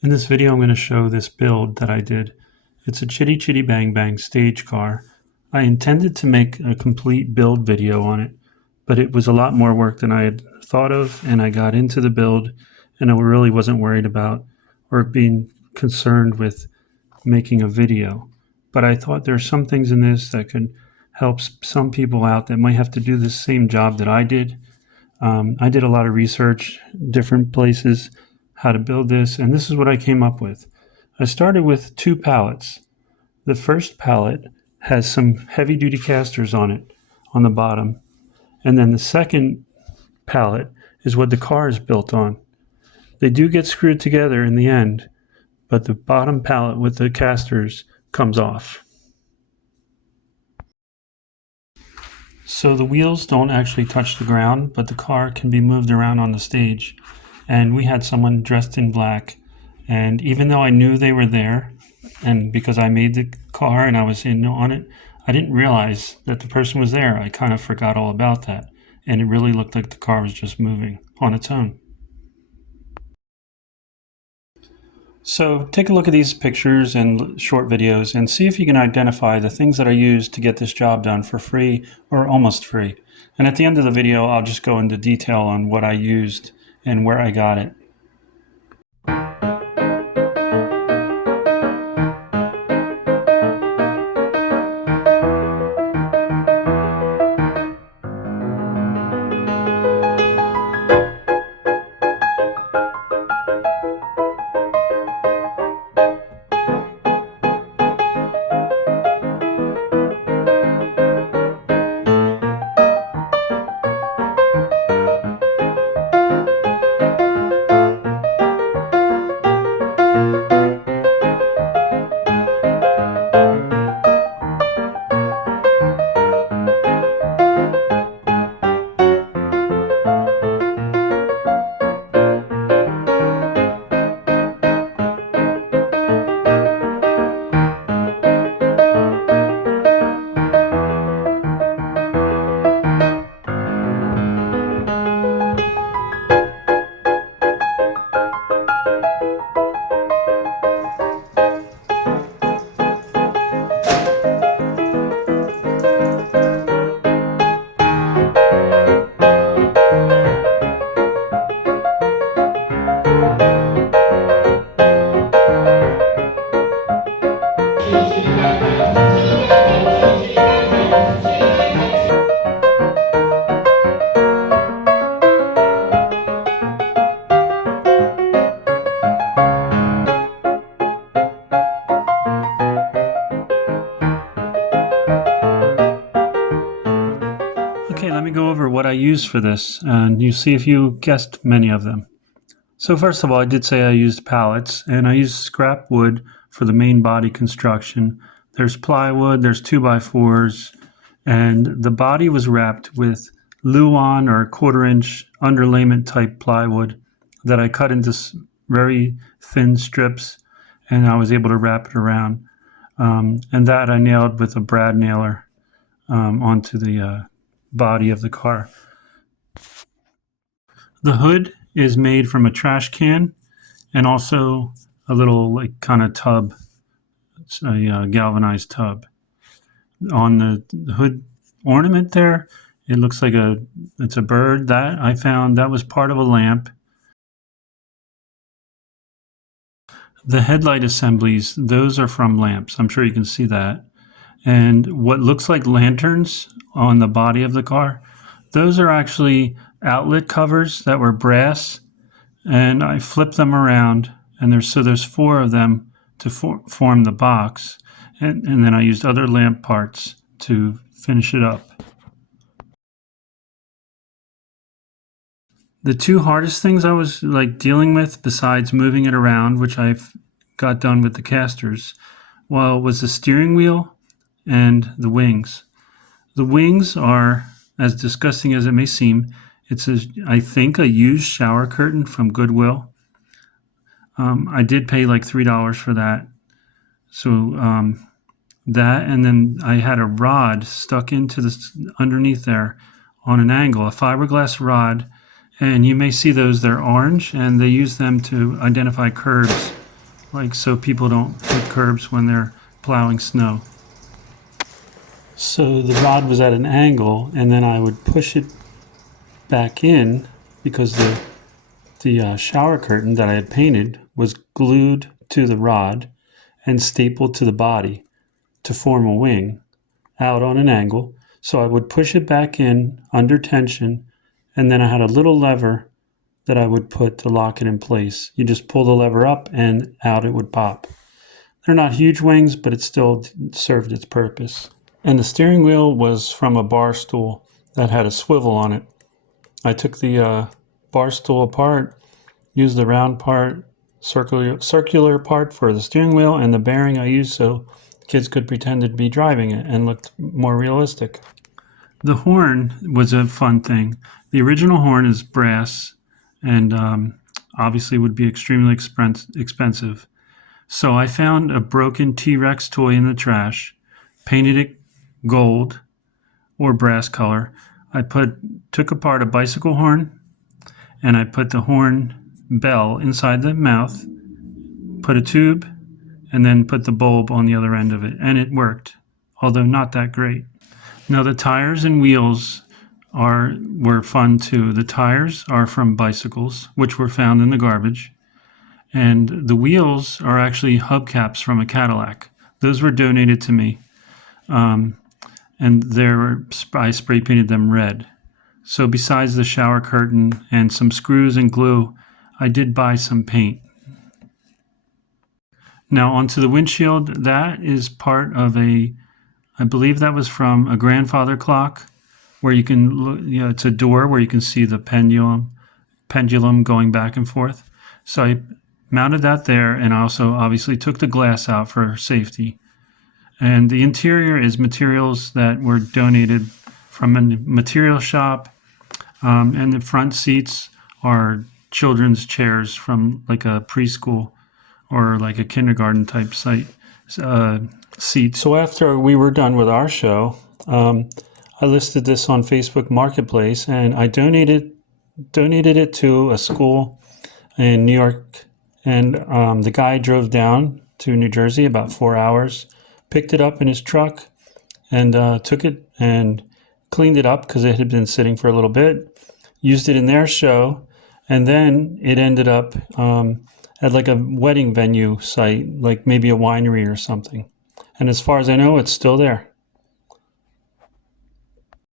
In this video, I'm going to show this build that I did. It's a Chitty Chitty Bang Bang stage car. I intended to make a complete build video on it, but it was a lot more work than I had thought of, and I got into the build, and I really wasn't worried about or being concerned with making a video. But I thought there's some things in this that could help some people out that might have to do the same job that I did. I did a lot of research, different places, how to build this, and this is what I came up with. I started with 2 pallets. The first pallet has some heavy-duty casters on it, on the bottom, and then the second pallet is what the car is built on. They do get screwed together in the end, but the bottom pallet with the casters comes off. So the wheels don't actually touch the ground, but the car can be moved around on the stage. And we had someone dressed in black. And even though I knew they were there, and because I made the car and I was in on it, I didn't realize that the person was there. I kind of forgot all about that. And it really looked like the car was just moving on its own. So take a look at these pictures and short videos and see if you can identify the things that I used to get this job done for free or almost free. And at the end of the video, I'll just go into detail on what I used and where I got it. Okay, let me go over what I used for this, and you see if you guessed many of them. So first of all, I did say I used pallets, and I used scrap wood for the main body construction. There's plywood, there's 2x4s, and the body was wrapped with Luan or 1/4-inch underlayment type plywood that I cut into very thin strips, and I was able to wrap it around. And that I nailed with a brad nailer onto the body of the car. The hood is made from a trash can and also a little like kind of tub. It's a galvanized tub. On the hood ornament there, it looks like it's a bird. That I found that was part of a lamp. The headlight assemblies, those are from lamps. I'm sure you can see that. And what looks like lanterns on the body of the car, those are actually outlet covers that were brass, and I flipped them around, and there's 4 of them to form the box, and then I used other lamp parts to finish it up. The 2 hardest things I was dealing with, besides moving it around, which I've got done with the casters, was the steering wheel and the wings. The wings are, as disgusting as it may seem, I think a used shower curtain from Goodwill. I did pay like $3 for that. So that, and then I had a rod stuck into underneath there on an angle, a fiberglass rod, and you may see those, they're orange, and they use them to identify curves like so people don't hit curbs when they're plowing snow. So the rod was at an angle, and then I would push it back in because the shower curtain that I had painted was glued to the rod and stapled to the body to form a wing out on an angle. So I would push it back in under tension, and then I had a little lever that I would put to lock it in place. You just pull the lever up and out it would pop. They're not huge wings, but it still served its purpose. And the steering wheel was from a bar stool that had a swivel on it. I took the bar stool apart, used the round part, circular part for the steering wheel, and the bearing I used so kids could pretend to be driving it and looked more realistic. The horn was a fun thing. The original horn is brass and obviously would be extremely expensive. So I found a broken T-Rex toy in the trash, painted it gold or brass color. I took apart a bicycle horn, and I put the horn bell inside the mouth, put a tube, and then put the bulb on the other end of it, and it worked, although not that great. Now the tires and wheels were fun too. The tires are from bicycles, which were found in the garbage, and the wheels are actually hubcaps from a Cadillac. Those were donated to me, and I spray painted them red. So besides the shower curtain and some screws and glue, I did buy some paint. Now onto the windshield. That is part of I believe that was from a grandfather clock, where you can look, it's a door where you can see the pendulum going back and forth. So I mounted that there, and I also obviously took the glass out for safety. And the interior is materials that were donated from a material shop, and the front seats are children's chairs from like a preschool or like a kindergarten type seat. So after we were done with our show, I listed this on Facebook Marketplace, and I donated it to a school in New York. And the guy drove down to New Jersey about 4 hours, picked it up in his truck, and took it and cleaned it up because it had been sitting for a little bit, used it in their show, and then it ended up at like a wedding venue site, like maybe a winery or something. And as far as I know, it's still there.